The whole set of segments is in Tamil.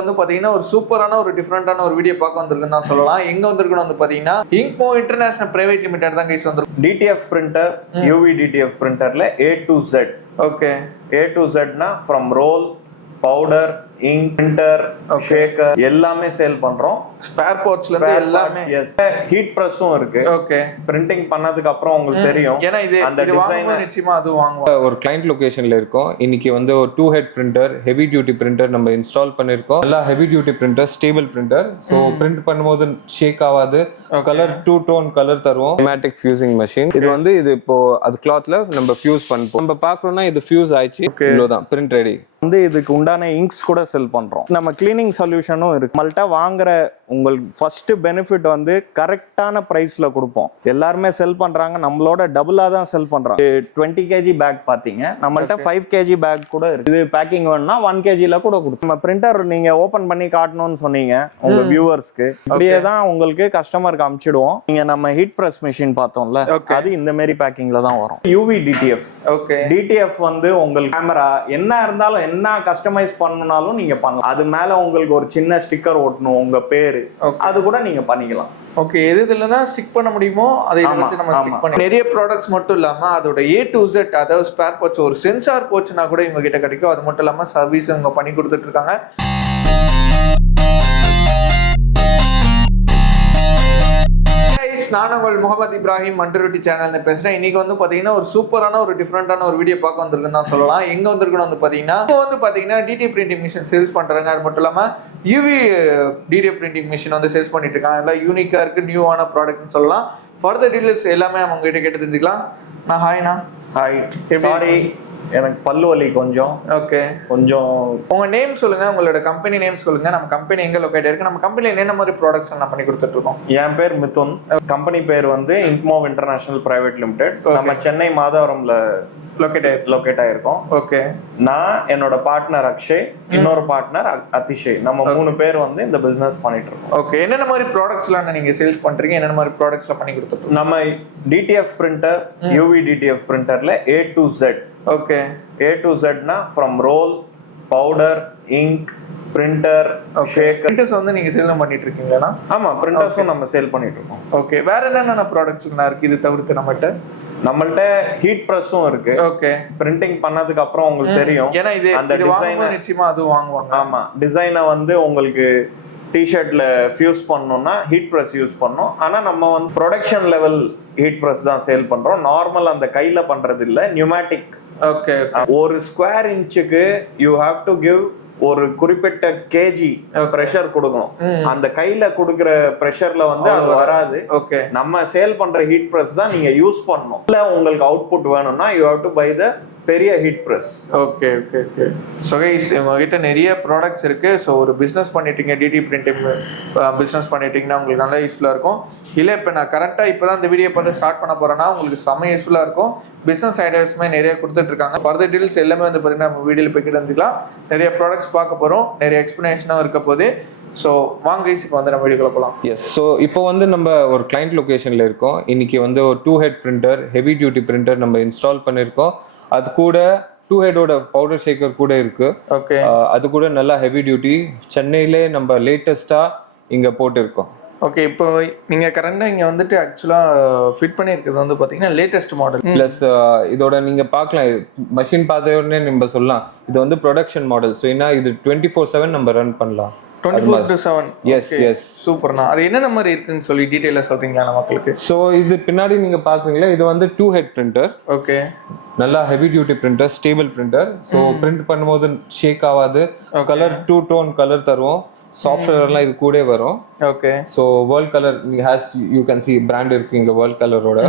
வந்து பாத்தீங்கன்னா ஒரு சூப்பரான ஒரு டிஃபரெண்டான ஒரு வீடியோ பார்க்க வந்திருக்குன்னு தான் சொல்லலாம். எங்க வந்திருக்குன்னு வந்து பாத்தீங்கன்னா இங்க்மோ இன்டர்நேஷனல் பிரைவேட் லிமிடெட் தான் கைஸ் வந்திருக்கு. DTF printer, UV DTF printerல A to Z. Okay, A to Z னா from roll, powder, ink, printer, shaker எல்லாமே சேல் பண்றோம். ஸ்பேர் பார்ட்ஸ்ல இருந்து எல்லாமே. எஸ், ஹீட் பிரஸும் இருக்கு. ஓகே, பிரிண்டிங் பண்ணதுக்கு அப்புறம் உங்களுக்கு தெரியும். ஏன்னா இது அந்த டிசைன் நிச்சயமா அது வாங்குவோம். ஒரு கிளைண்ட் லொகேஷன்ல இருக்கோம். இன்னைக்கு வந்து ஒரு 2 head printer, heavy duty printer நம்ம இன்ஸ்டால் பண்ணிருக்கோம். நல்லா heavy duty printer, stable printer. So print பண்ணும்போது ஷேக் ஆகாது. கலர் 2 டோன் கலர் தருவோம். மேட்டிக் ஃபியூசிங் மெஷின். இது வந்து இது இப்போ அது கிளாத்ல நம்ம ஃபியூஸ் பண்ணுவோம். நம்ம பார்க்கறோம்னா இது ஃபியூஸ் ஆயிச்சு. இவ்வளவுதான், பிரிண்ட் ரெடி. வந்து இதுக்கு உண்டான இங்க்ஸ் கூட செல் பண்றோம். நம்ம கிளீனிங் சொல்யூஷனும் இருக்கு. நம்மள்ட்ட வாங்குற உங்களுக்கு ஃபர்ஸ்ட் பெனிஃபிட் வந்து கரெக்டான பிரைஸ்ல கொடுப்போம். எல்லாருமே செல் பண்றாங்க, நம்மளோட டபுளா தான் செல் பண்றாங்க. 20 kg பேக் பாத்தீங்க, நம்மள்ட்ட 5 kg பேக் கூட இருக்கு. இது பேக்கிங் வேணும்னா 1 kgல கூட கொடுத்து. நம்ம பிரிண்டர் நீங்க ஓபன் பண்ணி காட்டணும்னு சொன்னீங்க உங்க வியூவர்ஸ்க்கு, அப்படியே தான் உங்களுக்கு கஸ்டமருக்கு அனுப்பிச்சிடுவோம். நீங்க நம்ம ஹீட் பிரஸ் மிஷின் பார்த்தோம்ல, அது இந்த மாதிரி பேக்கிங்ல தான் வரும். UV DTF. ஓகே, DTF வந்து உங்களுக்கு கேமரா என்ன இருந்தாலும் என்ன கஸ்டமைஸ் பண்ணனும்னாலும் நீங்க பண்ணலாம். அது மேல உங்களுக்கு ஒரு சின்ன ஸ்டிக்கர் ஒட்டணும் உங்க பேரு, அது கூட நீங்க பண்ணிக்கலாம். ஓகே, எது இதுலனா ஸ்டிக் பண்ண முடியுமோ அதை வச்சு நம்ம ஸ்டிக் பண்ணி நிறைய ப்ராடக்ட்ஸ் மட்டும் இல்லாம அதோட A to Z, அதாவது ஸ்பேர் பார்ட்ஸ், ஒரு சென்சார் போச்சுன்னா கூட இவங்க கிட்ட கிடைக்கும். அது மட்டும் இல்லாம சர்வீஸ் இவங்க பண்ணி கொடுத்துட்டு இருக்காங்க. நான் உங்கள் முகமது இப்ராஹிம் மண்டருட்டி சேனல்ல பேசுறேன். இன்னைக்கு வந்து பாத்தீங்கன்னா ஒரு சூப்பரான ஒரு டிஃபரெண்டான ஒரு வீடியோ பார்க்க வந்திருக்குன்னு தான் சொல்லலாம். எங்க வந்திருக்குன்னு வந்து பாத்தீங்கன்னா DTF பிரிண்டிங் மிஷின் சேல்ஸ் பண்றாங்க. அது மட்டும் இல்லாம UV DTF பிரிண்டிங் மிஷின் வந்து சேல்ஸ் பண்ணிட்டு இருக்காங்க. அதெல்லாம் யூனிக்கா இருக்கு, நியூவான ப்ராடக்ட்னு சொல்லலாம். ஃபர்தர் டீடைல்ஸ் எல்லாமே அவங்க கிட்ட கேட்டு தெரிஞ்சுக்கலாம். நான் ஹாய்ண்ணா. ஹாய், சாரி எனக்கு பல்லு வலி கொஞ்சம். ஓகே, கொஞ்சம். உங்க நேம் சொல்லுங்க, உங்களோட கம்பெனி நேம் சொல்லுங்க. நம்ம கம்பெனி எங்க லொகேட் இருக்கு, நம்ம கம்பெனில என்ன மாதிரி ப்ராடக்ட்ஸ் நான் பண்ணி கொடுத்துட்டு இருக்கோம். என் பேர் மிதுன். கம்பெனி பேர் வந்து இங்க்மோ இன்டர்நேஷனல் பிரைவேட் லிமிடெட். நம்ம சென்னை மாதவரம்ல லொகேட் ஆயிருக்கோம். ஓகே, நான் என்னோட பார்ட்னர் அக்ஷய், இன்னொரு பார்ட்னர் அதிஷய், நம்ம 3 பேர் வந்து இந்த பிசினஸ் பண்ணிட்டு இருக்கோம். ஓகே, என்னென்ன மாதிரி ப்ராடக்ட்ஸ்லாம் நீங்க சேல்ஸ் பண்றீங்க, என்னென்ன மாதிரி ப்ராடக்ட்ஸ்லாம் பண்ணி கொடுத்துட்டு நம்ம DTF printer, UV DTF பிரிண்டர்ல A to Z. Okay, A to Z னா from roll, powder, ink, printer, shaker. Printers வந்து நீங்க சேல் பண்ணிட்டு இருக்கீங்களா? ஆமா, பிரிண்டர்ஸும் நம்ம சேல் பண்ணிட்டு இருக்கோம். ஓகே, வேற என்னென்ன ப்ராடக்ட்ஸ் இருக்கு இது தவிர்த்து நம்மள்ட்ட ஹீட் பிரஸும் இருக்கு. ஓகே, பிரிண்டிங் பண்ணதுக்கு அப்புறம் உங்களுக்கு தெரியும். ஏன்னா இது அந்த டிசைன் நிச்சயமா அது வாங்குவாங்க. ஆமா, டிசைனை வந்து உங்களுக்கு டிஷர்ட்ல ஃபியூஸ் பண்ணனும்னா ஹீட் பிரஸ் யூஸ் பண்ணோம். ஆனா நம்ம வந்து ப்ரொடக்ஷன் லெவல் ஹீட் பிரஸ் தான் சேல் பண்றோம். நார்மல் அந்த கையில பண்றது இல்ல, நியூமேட்டிக். ஓகே, ஒரு ஸ்கொயர் இன்ச்சுக்கு யூ ஹேவ் டு கிவ் ஒரு குறிப்பிட்ட கேஜி பிரஷர் கொடுக்கணும். அந்த கையில கொடுக்கிற பிரஷர்ல வந்து அது வராது. ஓகே, நம்ம சேல் பண்ற ஹீட் பிரஸ் தான் நீங்க யூஸ் பண்ணணும். இல்ல உங்களுக்கு அவுட்புட் வேணும்னா you have to buy the பெரிய heat press. Okay okay okay. So guys, உங்ககிட்ட நிறைய ப்ராடக்ட்ஸ் இருக்கு. ஸோ ஒரு பிஸ்னஸ் பண்ணிட்டீங்க, DTF பிரிண்டிங் பிஸ்னஸ் பண்ணிட்டீங்கன்னா உங்களுக்கு நல்லா யூஸ்ஃபுல்லாக இருக்கும். இல்லை இப்போ நான் கரெக்டாக இப்போ தான் இந்த வீடியோ பார்த்து ஸ்டார்ட் பண்ண போறேன்னா உங்களுக்கு செம்ம யூஸ்ஃபுல்லாக இருக்கும். பிஸ்னஸ் ஐடியாஸுமே நிறைய கொடுத்துட்டு இருக்காங்க. ஃபர்தர் டீல்ஸ் எல்லாமே வந்து பார்த்தீங்கன்னா நம்ம வீடியோவில் போய் தெரிஞ்சுக்கலாம். நிறைய ப்ராடக்ட்ஸ் பார்க்க போகிறோம், நிறைய எக்ஸ்பிளனேஷனும் இருக்க போது. ஸோ வாங்க கைஸ், இப்போ வந்து நம்ம வீடியோக்குள்ள போகலாம். எஸ், ஸோ இப்போ வந்து நம்ம ஒரு கிளைண்ட் லொகேஷன்ல இருக்கோம். இன்னைக்கு வந்து ஒரு 2 head printer, heavy duty printer நம்ம இன்ஸ்டால் பண்ணியிருக்கோம். அது கூட 2 ஹெட்டோட பவுடர் ஷேக்கர் கூட இருக்கு. ஓகே, அது கூட நல்லா ஹெவி டியூட்டி, சென்னையிலே நம்ம லேட்டஸ்டா இங்க போட்டிருக்கோம். ஓகே, இப்போ நீங்க கரண்டா இங்க வந்துட்டு ஆக்சுவலா ஃபிட் பண்ணிருக்கிறது வந்து பாத்தீங்கன்னா லேட்டஸ்ட் மாடல். பிளஸ் இதோட நீங்க பார்க்கலாம், மெஷின் பார்த்த உடனே நம்ம சொல்லலாம் இது வந்து ப்ரொடக்ஷன் மாடல். ஸோ ஏன்னா இது 24/7 நம்ம ரன் பண்ணலாம். 24/7. எஸ் எஸ், சூப்பர்ண்ணா. அது என்னென்ன மாதிரி இருக்குன்னு சொல்லி டீடைலா சொல்றீங்களா மக்களுக்கு? ஸோ இது பின்னாடி நீங்க பாக்குறீங்களா, இது வந்து 2 ஹெட் பிரிண்டர். ஓகே, நல்லா heavy duty printer, stable printer. So print பண்ணும்போது ஷேக் ஆகாது. கலர் 2 டோன் கலர் தருவோம். சாஃப்ட்வேர்லாம் இது கூட வரும். Okay, so world colour you can see brand இருக்கு இங்க வேர்ல்ட் கலரோட.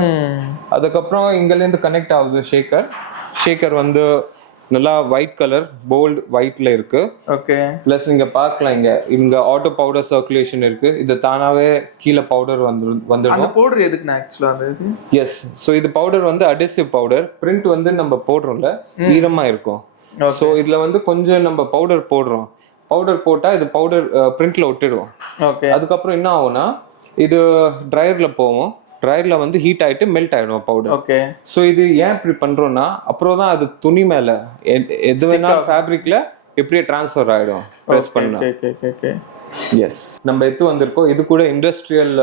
அதுக்கப்புறம் இங்கேருந்து கனெக்ட் ஆகுது ஷேக்கர் வந்து நல்லா ஒயிட் கலர், போல்ட் ஒயிட்ல இருக்கு. ஓகே, பிளஸ் நீங்க பார்க்கலாம் இங்க ஆட்டோ பவுடர் சர்க்குலேஷன் இருக்கு. இது தானாவே கீழே பவுடர் வந்துடும். அந்த பவுடர் எதுக்குண்ணா ஆக்சுவலா அது? எஸ், ஸோ இது பவுடர் வந்து அடெசிவ் பவுடர். பிரிண்ட் வந்து நம்ம போடுறோம்ல, ஈரமா இருக்கும். ஸோ இதுல வந்து கொஞ்சம் நம்ம பவுடர் போட்டா இது பவுடர் பிரிண்ட்ல ஒட்டிடுவோம். ஓகே, அதுக்கப்புறம் என்ன ஆகும்னா இது ட்ரையர்ல போவோம். ட்ரையர்ல வந்து ஹீட் ஆயிட்டு மெல்ட் ஆயிடும் பவுடர். ஓகே, ஸோ இது ஏன் இப்படி பண்றோம்னா அப்புறம் தான் அது துணி மேல எது வேணாலும் ஃபேப்ரிக்ல இப்படியே ட்ரான்ஸ்ஃபர் ஆயிடும் ப்ரெஸ் பண்ணா. ஓகே. எஸ், நம்ம எடுத்து வந்திருக்கோம். இது கூட இண்டஸ்ட்ரியல்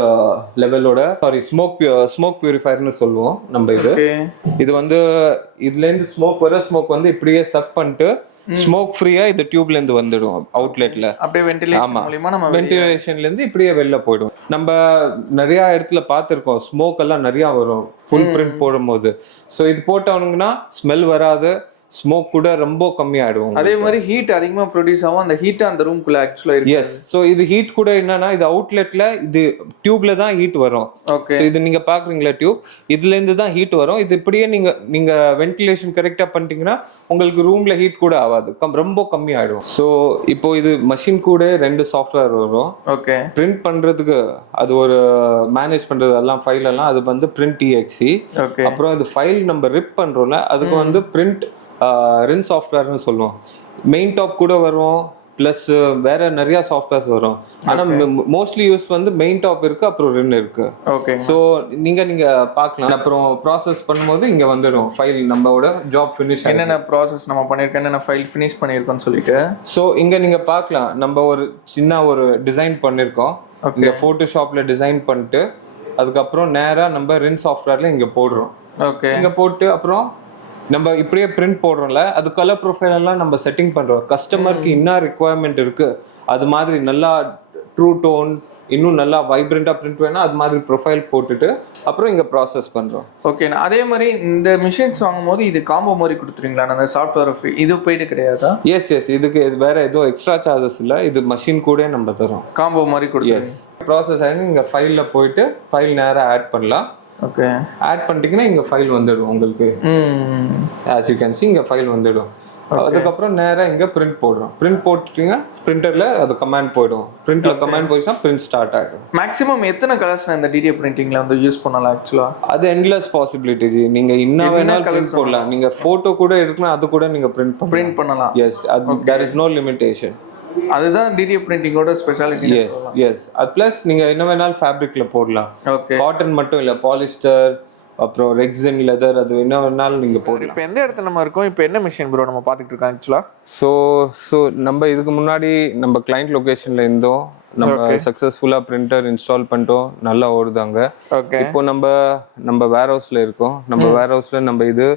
லெவலோட ஸ்மோக் பியூரிஃபயர்னு சொல்லுவோம் நம்ம. இது வந்து இதுல இருந்து ஸ்மோக் வந்து இப்படியே சக் பண்ணிட்டு ஸ்மோக் ஃப்ரீயா இது டியூப்ல இருந்து வந்துடும் அவுட்லெட்ல. அப்படியே வென்டிலேஷன் மூலமா நம்ம வென்டிலேஷன்ல இருந்து இப்படியே வெளில போயிடும். நம்ம நிறைய இடத்துல பார்த்திருக்கோம், ஸ்மோக் எல்லாம் நிறைய வரும் ஃபுல் பிரிண்ட் போடும்போது. ஸோ இது போட்டவனுங்கன்னா ஸ்மெல் வராது, ஸ்மோக் கூட ரொம்ப கம்மியாயிடும். அதே மாதிரி ஹீட் அதிகமா ப்ரொடியூஸ் ஆகும், அந்த ஹீட் அந்த ரூம்குள்ள ஆக்சுவலா இருக்கு. எஸ், சோ இது ஹீட் கூட என்னன்னா இது அவுட்லெட்ல இது டியூப்ல தான் ஹீட் வரும். ஓகே, இது நீங்க பாக்குறீங்களா டியூப், இதுல இருந்து தான் ஹீட் வரும். இது இப்படியே நீங்க வென்டிலேஷன் கரெக்டா பண்ணிட்டீங்கன்னா உங்களுக்கு ரூம்ல ஹீட் கூட ஆகாது, ரொம்ப கம்மி ஆயிடும். சோ இப்போ இது மஷின் கூட 2 சாஃப்ட்வேர் வரும். ஓகே, பிரிண்ட் பண்றதுக்கு அது ஒரு மேனேஜ் பண்றது எல்லாம் ஃபைல் எல்லாம் அது வந்து பிரிண்ட் EXE. ஓகே, அப்புறம் இது ஃபைல் நம்ம ரிப் பண்றோம்ல அதுக்கு வந்து பிரிண்ட் ரின் சாஃப்ட்வேர்னு சொல்லுவோம். மெயின் டாப் கூட வரும், பிளஸ் வேற நிறைய சாஃப்ட்வேர்ஸ் வரும். ஆனா மோஸ்ட்லி யூஸ் வந்து மெயின் டாப் இருக்கு, அப்புறம் ரின் இருக்கு. ஓகே. சோ நீங்க பார்க்கலாம். அப்புறம் ப்ராசஸ் பண்ணும்போது இங்க வந்துடும் ஃபைல் நம்மளோட ஜாப் ஃபினிஷ், என்னென்ன ப்ராசஸ் நம்ம பண்ணிருக்கோம், என்னென்ன ஃபைல் ஃபினிஷ் பண்ணிருக்கோம்னு சொல்லிட்டு. சோ இங்க நீங்க பார்க்கலாம் நம்ம ஒரு சின்ன ஒரு டிசைன் பண்ணிருக்கோம். இங்க போட்டோஷாப்ல டிசைன் பண்ணிட்டு அதுக்கப்புறம் நேரா நம்ம ரின் சாஃப்ட்வேர்ல இங்க போடுறோம். ஓகே, இங்க போட்டு அப்புறம் நம்ம இப்படியே பிரிண்ட் போடுறோம்ல, அது கலர் ப்ரொஃபைல் எல்லாம் நம்ம செட்டிங் பண்றோம். கஸ்டமருக்கு என்ன ரிக்குவயர்மெண்ட் இருக்கு அது மாதிரி நல்லா ட்ரூ டோன், இன்னும் நல்லா வைப்ரண்டா பிரிண்ட் வேணும், அது மாதிரி ப்ரொஃபைல் போட்டுட்டு அப்புறம் இங்க ப்ராசஸ் பண்றோம். ஓகே, அதே மாதிரி இந்த மிஷின்ஸ் வாங்கும்போது இது காம்போ மாதிரி கொடுத்துறீங்களா? அந்த சாஃப்ட்வேர் ஃப்ரீ இது போயிட்டு கிடையாதா? எஸ், இதுக்கு வேற எதுவும் எக்ஸ்ட்ரா சார்ஜஸ் இல்ல, இது மஷின் கூட நம்ம தரோம், காம்போ மாதிரி கொடுத்துருங்க. ப்ராசஸ் ஆகி இங்க ஃபைல்ல போயிட்டு ஃபைல் நேரா ஆட் பண்ணலாம். ஓகே, ஆட் பண்ணிட்டீங்கன்னா இங்க ஃபைல் வந்துடும் உங்களுக்கு. as you can see இங்க ஃபைல் வந்துடும். அதுக்கப்புறம் நேரா இங்க பிரிண்ட் போடுறோம். பிரிண்ட் போட்டுட்டீங்க பிரிண்டர்ல அது கமாண்ட் போயிடும். பிரிண்ட்ல கமாண்ட் போயிடுச்சுன்னா பிரிண்ட் ஸ்டார்ட் ஆகிடும். மேக்ஸிமம் எத்தனை கலர்ஸ் இந்த டிடி பிரிண்டிங்ல வந்து யூஸ் பண்ணலாம் ஆக்சுவலா? அது எண்ட்லெஸ் பாசிபிலிட்டிஸ். நீங்க இன்னும் வேணாலும் பிரிண்ட் போடலாம். நீங்க போட்டோ கூட எடுக்கலாம், அது கூட நீங்க பிரிண்ட் பண்ணலாம். Yes, there is no limitation. அதுதான் டிடி பிரிண்டிங்கோட ஸ்பெஷாலிட்டி. எஸ் அது பிளஸ் நீங்க என்ன வேணாலும் ஃபேப்ரிக்ல போடலாம். ஓகே, காட்டன் மட்டும் இல்ல, பாலிஸ்டர் அப்புறம் ரெக்ஸின் லெதர் அது என்ன வேணாலும் நீங்க போடலாம். இப்போ எந்த இடத்துல நம்ம இருக்கோம்? இப்போ என்ன மிஷின் ப்ரோ நம்ம பார்த்துட்டு இருக்கோம் ஆக்சுவலா? ஸோ நம்ம இதுக்கு முன்னாடி நம்ம கிளைண்ட் லொகேஷன்ல இருந்தோம். நம்ம சக்சஸ்ஃபுல்லா பிரிண்டர் இன்ஸ்டால் பண்ணிட்டோம், நல்லா ஓடுதாங்க. இப்போ நம்ம வேர் ஹவுஸ்ல இருக்கோம். நம்ம வேர் ஹவுஸ்ல நம்ம இது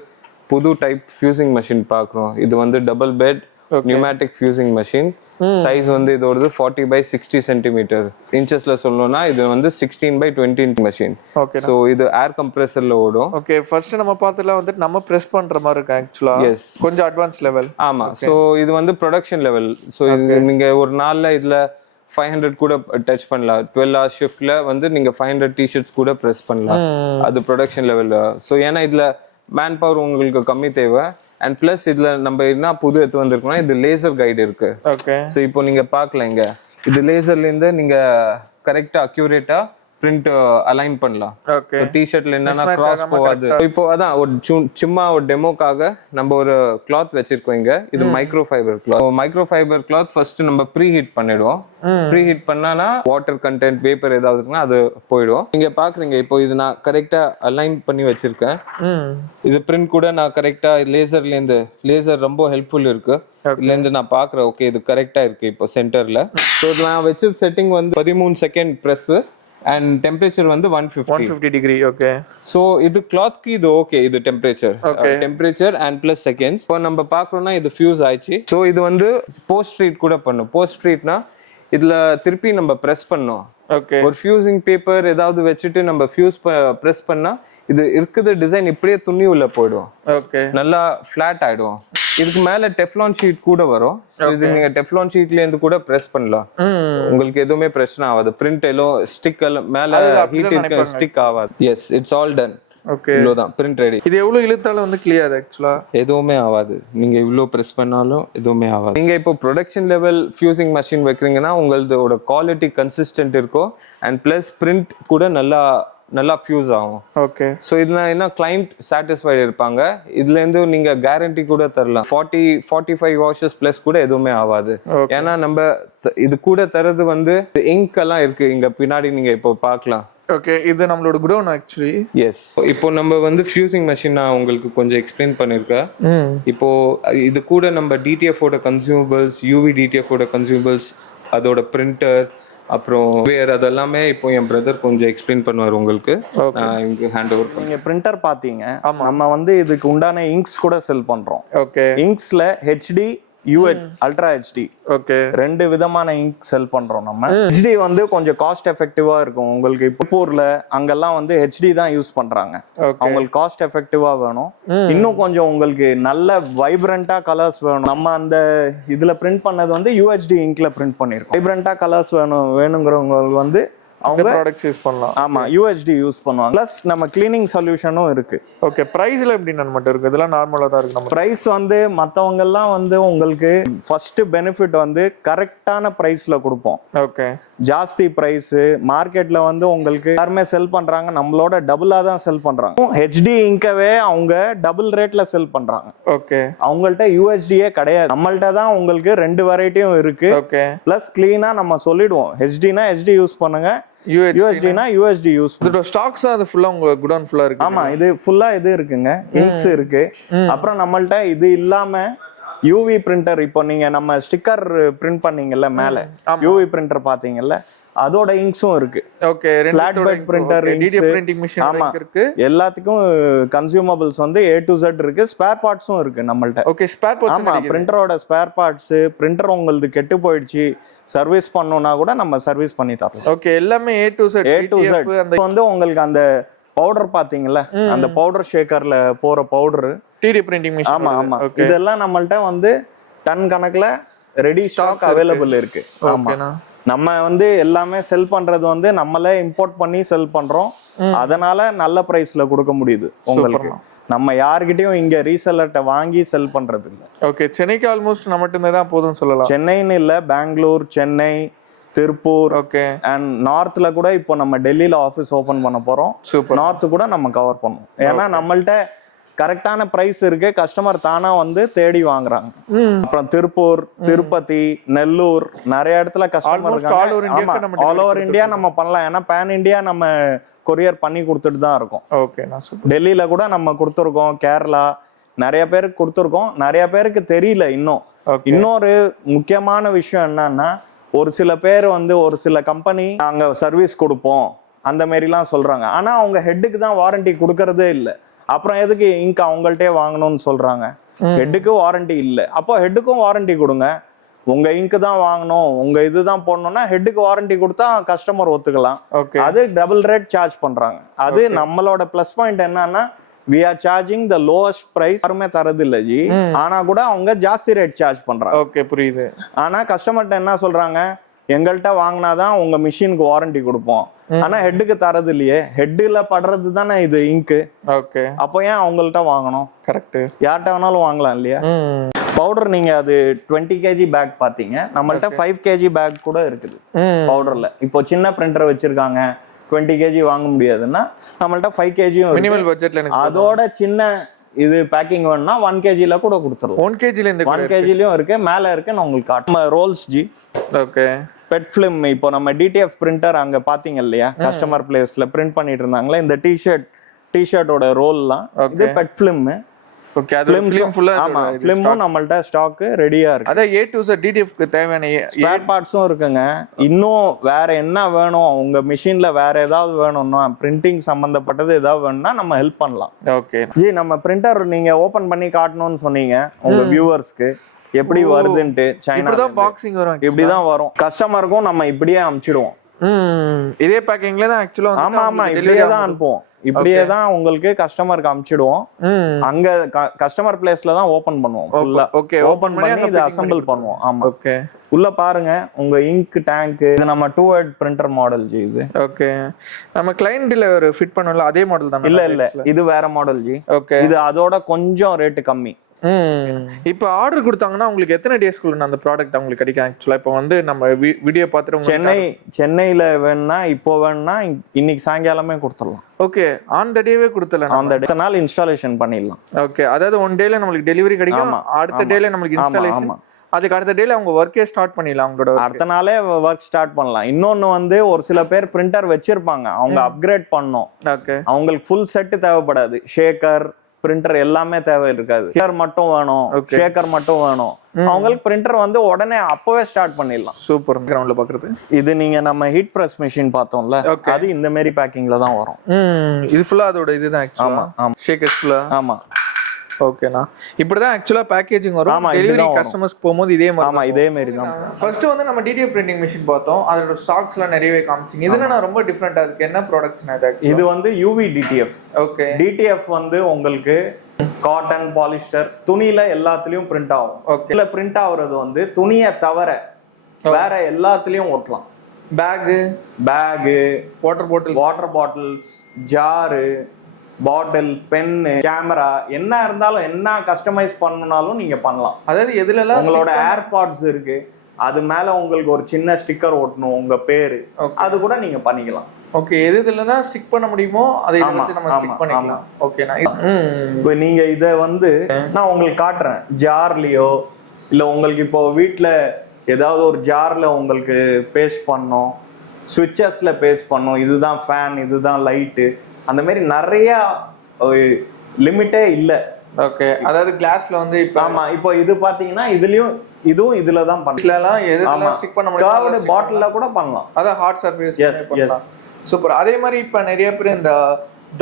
புது டைப் ஃபியூசிங் மெஷின் பார்க்குறோம். இது வந்து double bed pneumatic fusing machine. Size வந்து இதோடது 40/60 சென்டிமீட்டர். இன்ச்சஸ்ல சொல்லணும்னா இது வந்து 16/20 மெஷின். சோ இது ஏர் கம்ப்ரஸர்ல ஓடும். ஓகே, ஃபர்ஸ்ட் நம்ம பார்த்ததுல வந்து நம்ம பிரஸ் பண்ற மாதிரி இருக்கு ஆக்சுவலா. எஸ், கொஞ்சம் அட்வான்ஸ் லெவல். ஆமா. சோ இது வந்து ப்ரொடக்ஷன் லெவல். சோ இது நீங்க ஒரு நாள்ல இதுல 500 கூட டச் பண்ணலாம். 12 hours ஷிஃப்ட்ல வந்து நீங்க 500 டிஷர்ட்ஸ் கூட பிரஸ் பண்ணலாம். அது ப்ரொடக்ஷன் லெவல். சோ ஏன்னா இதுல மேன் பவர் உங்களுக்கு கம்மி தேவை. அண்ட் பிளஸ் இதுல நம்ம என்ன புது எடுத்து வந்திருக்கோம்னா இது லேசர் கைடு இருக்கு. ஓகே, சோ இப்போ நீங்க பார்க்கலாம் இங்க இது லேசர்ல இருந்து நீங்க கரெக்டா அக்யூரேட்டா பிரிண்ட் அலைன் பண்ணலாம். ஓகே, டி-ஷர்ட்ல என்னன்னா கிராஸ் போகாது. இப்போ அதான் ஒரு சும்மா ஒரு டெமோக்காக நம்ம ஒரு கிளாத் வச்சிருக்கோம் இங்க. இது micro fibre cloth. Micro fibre cloth first நம்ம ப்ரீ ஹீட் பண்ணிடுவோம். ப்ரீ ஹீட் பண்ணானா வாட்டர் கண்டென்ட் வேப்பர் ஏதாவது இருக்குன்னா அது போயிடும். நீங்க பாக்குறீங்க இப்போ இது நான் கரெக்டா அலைன் பண்ணி வச்சிருக்கேன். இது பிரிண்ட் கூட நான் கரெக்டா லேசர்ல இருந்து லேசர் ரொம்ப ஹெல்ப்ஃபுல் இருக்கு. இதுல இருந்து நான் பாக்குறேன் ஓகே இது கரெக்டா இருக்கு இப்போ சென்டர்ல. ஸோ நான் வச்ச செட்டிங் வந்து 13 செகண்ட் பிரஸ் அண்ட் டெம்பரேச்சர் வந்து 150 டிகிரி. ஓகே, சோ இது கிளாத்க்கு இது ஓகே. இது டெம்பரேச்சர் அண்ட் பிளஸ் செகண்ட்ஸ். இப்போ நம்ம பாக்குறோம்னா இது ஃபியூஸ் ஆயிடுச்சு. சோ இது வந்து போஸ்ட் ட்ரீட் கூட பண்ணும். போஸ்ட் ட்ரீட்னா இதுல திருப்பி நம்ம பிரஸ் பண்ணோம். ஓகே, ஒரு ஃபியூசிங் பேப்பர் ஏதாவது வச்சுட்டு நம்ம ஃபியூஸ் பிரஸ் பண்ணா இது இருக்குது டிசைன் இப்படியே துணி உள்ள போயிடும். ஓகே, நல்லா ஃபிளாட் ஆயிடும். இதுக்கு மேல டெஃப்லான் ஷீட் கூட வரும். இது நீங்க டெஃப்லான் ஷீட்ல இருந்து கூட பிரஸ் பண்ணலாம். உங்களுக்கு எதுவுமே பிரச்சனை ஆகாது. பிரிண்ட் எல்லாம் ஸ்டிக் மேல ஹீட் இருக்க ஸ்டிக் ஆகாது. Yes, it's all done. Okay, இவ்வளவுதான் பிரிண்ட் ரெடி. இது எவ்வளவு இழுத்தாலும் வந்து கிளியர் ஆக்சுவலா எதுவுமே ஆகாது. நீங்க இவ்வளவு பிரஸ் பண்ணாலும் எதுவுமே ஆகாது. நீங்க இப்போ ப்ரொடக்ஷன் லெவல் ஃபியூசிங் மெஷின் வைக்கிறீங்கன்னா உங்களோட குவாலிட்டி கன்சிஸ்டன்ட் இருக்கும். அண்ட் பிளஸ் பிரிண்ட் கூட நல்லா ஃபியூஸ் ஆகும். ஓகே, ஸோ இதுல என்ன கிளைண்ட் சாட்டிஸ்ஃபைடு இருப்பாங்க. இதுல இருந்து நீங்க கேரண்டி கூட தரலாம். 40-45 வாஷஸ் பிளஸ் கூட எதுவுமே ஆகாது. ஏன்னா நம்ம இது கூட தரது வந்து இங்க் எல்லாம் இருக்கு இங்க பின்னாடி நீங்க இப்போ பார்க்கலாம். ஓகே, இது நம்மளோட குடோன் ஆக்சுவலி. எஸ். இப்போ நம்ம வந்து ஃபியூசிங் மெஷின் நான் உங்களுக்கு கொஞ்சம் எக்ஸ்பிளைன் பண்ணிருக்கேன். இப்போ இது கூட நம்ம டிடிஎஃப் ஓட கன்சியூமபிள்ஸ், யூவி டிடிஎஃப் ஓட கன்சியூமபிள்ஸ், அதோட பிரிண்டர், அப்புறம் வேற அதெல்லாமே இப்போ என் பிரதர் கொஞ்சம் எக்ஸ்பிளைன் பண்ணுவார் உங்களுக்கு. நான் இங்க ஹேண்ட் ஓவர் பண்ணி. நீங்க பிரிண்டர் பாத்தீங்க, நம்ம வந்து இதுக்கு உண்டான இங்க்ஸ் கூட செல் பண்றோம். ஓகே, இங்க்ஸ்ல HD, UHD, ultra HD, okay, 2 விதமான இங்க் செல் பண்றோம் நம்ம. ஹெச்டி வந்து கொஞ்சம் காஸ்ட் எஃபெக்டிவா இருக்கும். உங்களுக்கு இப்போ ஊர்ல அங்கெல்லாம் வந்து ஹெச்டி தான் யூஸ் பண்றாங்க. அவங்களுக்கு காஸ்ட் எஃபெக்டிவா வேணும். இன்னும் கொஞ்சம் உங்களுக்கு நல்ல வைப்ரண்டா கலர்ஸ் வேணும். நம்ம அந்த இதுல பிரிண்ட் பண்ணது வந்து UHD இங்க்ல பிரிண்ட் பண்ணிருக்கோம். வைப்ரண்டா கலர்ஸ் வேணுங்கிறவங்க வந்து அவங்க ப்ராடக்ட்ஸ் யூஸ் பண்ணலாம். ஆமா, UHD யூஸ் பண்ணுவாங்க. பிளஸ் நம்ம கிளீனிங் சொல்யூஷனும் இருக்கு. ஓகே, பிரைஸ்ல எப்படி மட்டும் இருக்கு? இதெல்லாம் நார்மலா தான் இருக்கு. நம்ம பிரைஸ் வந்து மத்தவங்க எல்லாம் வந்து உங்களுக்கு ஃபர்ஸ்ட் பெனிஃபிட் வந்து கரெக்டான பிரைஸ்ல கொடுப்போம். ஓகே, ஜாஸ்தி பிரைஸ் மார்க்கெட்ல வந்து உங்களுக்கு யாருமே செல் பண்றாங்க, நம்மளோட டபுளா தான் செல் பண்றாங்க. ஹெச்டி இங்கவே அவங்க டபுள் ரேட்ல செல் பண்றாங்க. ஓகே, அவங்கள்ட்ட UHDயே கிடையாது. நம்மள்ட்ட தான் உங்களுக்கு 2 வெரைட்டியும் இருக்கு. ஓகே, பிளஸ் கிளீனா நம்ம சொல்லிடுவோம், ஹெச்டினா ஹெச்டி யூஸ் பண்ணுங்க, UHDனா UHD யூஸ். இதோட ஸ்டாக்ஸ் அது ஃபுல்லா உங்க குடோன் ஃபுல்லா இருக்கு. ஆமா, இது ஃபுல்லா இது இருக்குங்க, இங்க்ஸ் இருக்கு. அப்புறம் நம்மள்ட்ட இது இல்லாம யூவி பிரிண்டர், இப்போ நீங்க நம்ம ஸ்டிக்கர் பிரிண்ட் பண்ணீங்கல்ல மேல, யூவி பிரிண்டர் பாத்தீங்கல்ல, அதோட இங்க்ஸும் இருக்கு. Okay, flat bed printer, DTF printing machine இருக்கு. எல்லாத்துக்கும் கன்சியூமபிள்ஸ் வந்து A to Z இருக்கு. ஸ்பேர் பார்ட்ஸும் இருக்கு நம்மள்ட்ட. Okay, spare parts. ஆமா, பிரிண்டரோட ஸ்பேர் பார்ட்ஸ், பிரிண்டர் உங்களுக்கு கெட்டு போயிடுச்சு சர்வீஸ் பண்ணனும்னா கூட நம்ம சர்வீஸ் பண்ணி தரலாம். ஓகே, எல்லாமே A to Z. அந்த வந்து உங்களுக்கு அந்த பவுடர் பாத்தீங்கல்ல, அந்த பவுடர் ஷேக்கர்ல போற பவுடர், 3D பிரிண்டிங் மெஷின். ஆமா ஆமா, இதெல்லாம் நம்மள்ட்ட வந்து டன் கணக்குல ரெடி ஸ்டாக் அவைலபிள் இருக்கு. ஆமா, நம்ம வந்து எல்லாமே செல் பண்றது வந்து நம்மளே இம்போர்ட் பண்ணி செல் பண்றோம். அதனால நல்ல பிரைஸ்ல கொடுக்க முடியுது உங்களுக்கு. நம்ம யார்கிட்டயும் இங்க ரீசெல்லர்ட்ட வாங்கி செல் பண்றது இல்ல. ஓகே, சென்னைக்கு ஆல்மோஸ்ட் நம்ம தான் போதும் சொல்லலாம். சென்னைன்னு இல்ல, பெங்களூர், சென்னை, திருப்பூர், ஓகே, அண்ட் நார்த்ல கூட இப்போ நம்ம டெல்லியில ஆபீஸ் ஓபன் பண்ண போறோம். நார்த் கூட நம்ம கவர் பண்ணுவோம். ஏன்னா நம்மள்ட்ட கரெக்டான பிரைஸ் இருக்கு, கஸ்டமர் தானா வந்து தேடி வாங்குறாங்க. அப்புறம் திருப்பூர், திருப்பதி, நெல்லூர், நிறைய இடத்துல கஸ்டமர் இருக்காங்க. ஆல் ஓவர் இந்தியா நம்ம பண்ணலாம். ஏன்னா பேன் இந்தியா நம்ம கொரியர் பண்ணி கொடுத்துட்டு தான் இருக்கோம். ஓகே, டெல்லியில கூட நம்ம கொடுத்துருக்கோம், கேரளா நிறைய பேருக்கு கொடுத்துருக்கோம். நிறைய பேருக்கு தெரியல இன்னும். இன்னொரு முக்கியமான விஷயம் என்னன்னா, ஒரு சில பேர் வந்து ஒரு சில கம்பெனி நாங்க சர்வீஸ் கொடுப்போம் அந்த மாதிரிலாம் சொல்றாங்க. ஆனா அவங்க ஹெட்டுக்கு தான் வாரண்டி கொடுக்கறதே இல்லை. அப்புறம் எதுக்கு இங்க் அவங்கள்ட்டே வாங்கணும்னு சொல்றாங்க? ஹெட்டுக்கு வாரண்டி இல்லை. அப்போ ஹெட்டுக்கும் வாரண்டி கொடுங்க. உங்க இங்க் தான் வாங்கணும், உங்க இதுதான் போடணும்னா ஹெட்டுக்கு வாரண்டி கொடுத்தா கஸ்டமர் ஒத்துக்கலாம். அது டபுள் ரேட் சார்ஜ் பண்றாங்க. அது நம்மளோட பிளஸ் பாயிண்ட் என்னன்னா, we are charging the lowest price. யாருமே தரது இல்ல ஜி, ஆனா கூட அவங்க ஜாஸ்தி ரேட் சார்ஜ் பண்றாங்க. ஓகே, புரியுது. ஆனா கஸ்டமர்ட்ட என்ன சொல்றாங்க, எங்கள்கிட்ட வாங்கினாதான் உங்க மிஷினுக்கு வாரண்டி கொடுப்போம். ஆனா ஹெட்டுக்கு தரது இல்லையே, ஹெட்ல படுறது தானே இது இங்கு. ஓகே, அப்போ ஏன் அவங்கள்ட்ட வாங்கணும்? கரெக்ட், யார்கிட்ட வேணாலும் வாங்கலாம் இல்லையா? பவுடர் நீங்க அது 20 kg பேக் பாத்தீங்க, நம்மள்ட்ட 5 kg பேக் கூட இருக்குது பவுடர்ல. இப்போ சின்ன பிரிண்டர் வச்சிருக்காங்க, 20 kg வாங்க முடியாதுன்னா நம்மள்ட்ட 5 kg மினிமல் பட்ஜெட்ல எனக்கு அதோட சின்ன இது பேக்கிங் வேணும்னா 1 kg கூட கொடுத்துருவோம். 1 kg ல இந்த 1 kg லயும் இருக்கு, மேல இருக்கு. நான் உங்களுக்கு காட்டுறேன். ரோல்ஸ் ஜி. Okay, PET film. இப்போ நம்ம டிடிஎஃப் பிரிண்டர் அங்க பாத்தீங்க இல்லையா, கஸ்டமர் பிளேஸ்ல பிரிண்ட் பண்ணிட்டு இருந்தாங்களே, இந்த டிஷர்ட்டோட ரோல்லாம் இது பெட் ஃபிலிம். ஓகே, அது ஃபிலிம் ஃபுல்லா. ஆமா, ஃபிலிமும் நம்மள்ட்ட ஸ்டாக் ரெடியா இருக்கு. அத A to Z DTF க்கு தேவையான ஸ்பேர் பார்ட்ஸும் இருக்குங்க. இன்னும் வேற என்ன வேணும், உங்க மிஷின்ல வேற ஏதாவது வேணும்னா, பிரிண்டிங் சம்பந்தப்பட்டது ஏதாவது வேணும்னா நம்ம ஹெல்ப் பண்ணலாம். ஓகே ஜி, நம்ம பிரிண்டர் நீங்க ஓபன் பண்ணி காட்டணும்னு சொன்னீங்க உங்க வியூவர்ஸ்க்கு, எப்படி வருதுன்ட்டு. சைனா பாக்ஸிங் வரும், இப்படிதான் வரும். கஸ்டமருக்கும் நம்ம இப்படியே அனுப்பிச்சிடுவோம். இதே பேக்கிங்ல தான் ஆக்சுவலா. ஆமா ஆமா, இப்படியே தான் அனுப்புவோம். இப்படியே தான் உங்களுக்கு கஸ்டமருக்கு அனுப்பிச்சிடுவோம். அங்க கஸ்டமர் பிளேஸ்ல தான் ஓபன் பண்ணுவோம் ஃபுல்லா. ஓகே, ஓபன் பண்ணி இத அசெம்பிள் பண்ணுவோம். ஆமா, ஓகே. உள்ள பாருங்க உங்க இங்க் டேங்க். இது நம்ம 2 ஹெட் பிரிண்டர் மாடல் ஜி. இது ஓகே, நம்ம கிளையன்ட்ல ஒரு ஃபிட் பண்ணல அதே மாடல் தான். இல்ல இது வேற மாடல் ஜி. ஓகே, இது அதோட கொஞ்சம் ரேட் கம்மி. இப்போ ஆர்டர் கொடுத்தாங்கன்னா உங்களுக்கு எத்தனை டேஸ்க்குள்ள அந்த ப்ராடக்ட் உங்களுக்கு கிடைக்கும்? ஆக்சுவலா இப்போ வந்து நம்ம வீடியோ பார்த்துட்டு சென்னையில வேணும்னா, இப்போ வேணும்னா இன்னைக்கு சாயங்காலமே கொடுத்துடலாம். ஓகே, ஆன் த டேவே கொடுத்துடலாம். அந்த அடுத்த நாள் இன்ஸ்டாலேஷன் பண்ணிடலாம். ஓகே, அதாவது 1 டேல நமக்கு டெலிவரி கிடைக்கும், அடுத்த டேல நமக்கு இன்ஸ்டாலேஷன். அதுக்கு அடுத்த டேல அவங்க ஒர்க்கே ஸ்டார்ட் பண்ணிடலாம் அவங்களோட work. அடுத்த நாளே ஒர்க் ஸ்டார்ட் பண்ணலாம். இன்னொன்னு வந்து ஒரு சில பேர் பிரிண்டர் வச்சிருப்பாங்க, அவங்க அப்கிரேட் பண்ணணும். ஓகே அவங்களுக்கு ஃபுல் செட் தேவைப்படாது, ஷேக்கர் பிரிண்டர் எல்லாமே தேவை இருக்காது. ஷேக்கர் மட்டும் வேணும், ஷேக்கர் மட்டும் வேணும், அவங்களுக்கு பிரிண்டர் வந்து உடனே அப்பவே ஸ்டார்ட் பண்ணிடலாம். சூப்பர். கிரவுண்ட்ல பாக்குறது இது நீங்க நம்ம ஹீட் பிரஸ் மிஷின் பார்த்தோம்ல, அது இந்த மாதிரி பேக்கிங்ல தான் வரும். இது ஃபுல்லா அதோட இதுதான் ஆக்சுவலா. ஆமா. ஷேக்கர்ஸ் ஃபுல்லா. ஆமா ஓகேண்ணா. இப்படிதான் ஆக்சுவலா பேக்கேஜிங் வரும். டெலிவரி கஸ்டமர்ஸ்க்கு போகும்போது இதே மாதிரி. ஆமா, இதே மாதிரி தான். ஃபர்ஸ்ட் வந்து நம்ம டிடிஎஃப் பிரிண்டிங் மிஷின் பார்த்தோம், அதோட ஸ்டாக்ஸ்லாம் நிறையவே காமிச்சிங்க. இதுல நான் ரொம்ப டிஃபரெண்டா இருக்கு. என்ன ப்ராடக்ட்ஸ் இது? இது வந்து யூவி டிடிஎஃப். ஓகே. டிடிஎஃப் வந்து உங்களுக்கு காட்டன், பாலிஸ்டர், துணியில எல்லாத்துலயும் பிரிண்ட் ஆகும். இதுல பிரிண்ட் ஆகுறது வந்து துணியை தவிர வேற எல்லாத்துலயும் ஒட்டலாம். பேகு, வாட்டர் பாட்டில்ஸ், ஜாரு, பாட்டில், பென்னு, கேமரா, என்ன இருந்தாலும் என்ன கஸ்டமைஸ் பண்ணனாலும் நீங்க பண்ணலாம். அதாவது எதுல உங்களோட ஏர்பாட்ஸ் இருக்கு, அது மேல உங்களுக்கு ஒரு சின்ன ஸ்டிக்கர் ஒட்டணும் உங்க பேரு, அது கூட நீங்க பண்ணிக்கலாம். ஓகே. எதுலனா ஸ்டிக் பண்ண முடியுமோ அதை வச்சு நம்ம ஸ்டிக் பண்ணிக்கலாம். ஓகேனா. இப்போ நீங்க இத வந்து நான் உங்களுக்கு காட்டுறேன். ஜார்லயோ இல்ல உங்களுக்கு இப்போ வீட்ல ஏதாவது ஒரு ஜார்ல உங்களுக்கு பேஸ்ட் பண்ணணும், ஸ்விட்சஸ்ல பேஸ்ட் பண்ணணும், இதுதான் ஃபேன், இதுதான் லைட்டு, அந்த மாதிரி நிறைய லிமிட்டே இல்ல. ஓகே. அதாவது கிளாஸ்ல வந்து இப்போ ஆமா, இப்போ இது பாத்தீங்கன்னா இதுவும் இதுல தான் பண்ணலாம். எதுல ஸ்டிக் பண்ண முடியும்? கர்வ்டு பாட்டில்ல கூட பண்ணலாம். அத ஹார்ட் சர்ஃபேஸ் பண்ணலாம். சூப்பர். அதே மாதிரி இப்ப நிறைய பேர் இந்த